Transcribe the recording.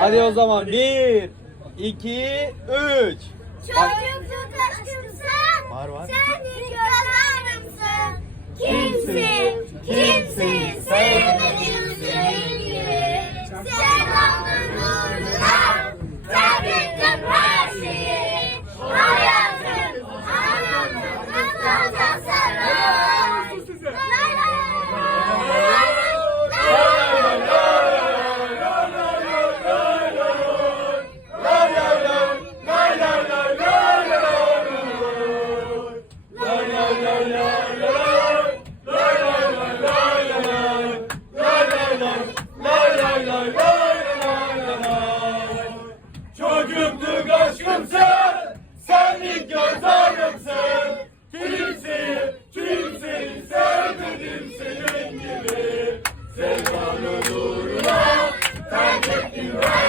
Hadi o zaman bir, iki, üç. Çocukluk aşkımsın. Var, var. Sen. Kimsin, kimsin, sevmedim sevgili. Sevdanın uğruna terk ettim her şeyi. Hayatım, hayatım, anlatan aşkımsın, sen ilk göz ağrımsın. Kimseyi, kimseyi sevmedim senin gibi. Sevdanın uğruna terk ettim her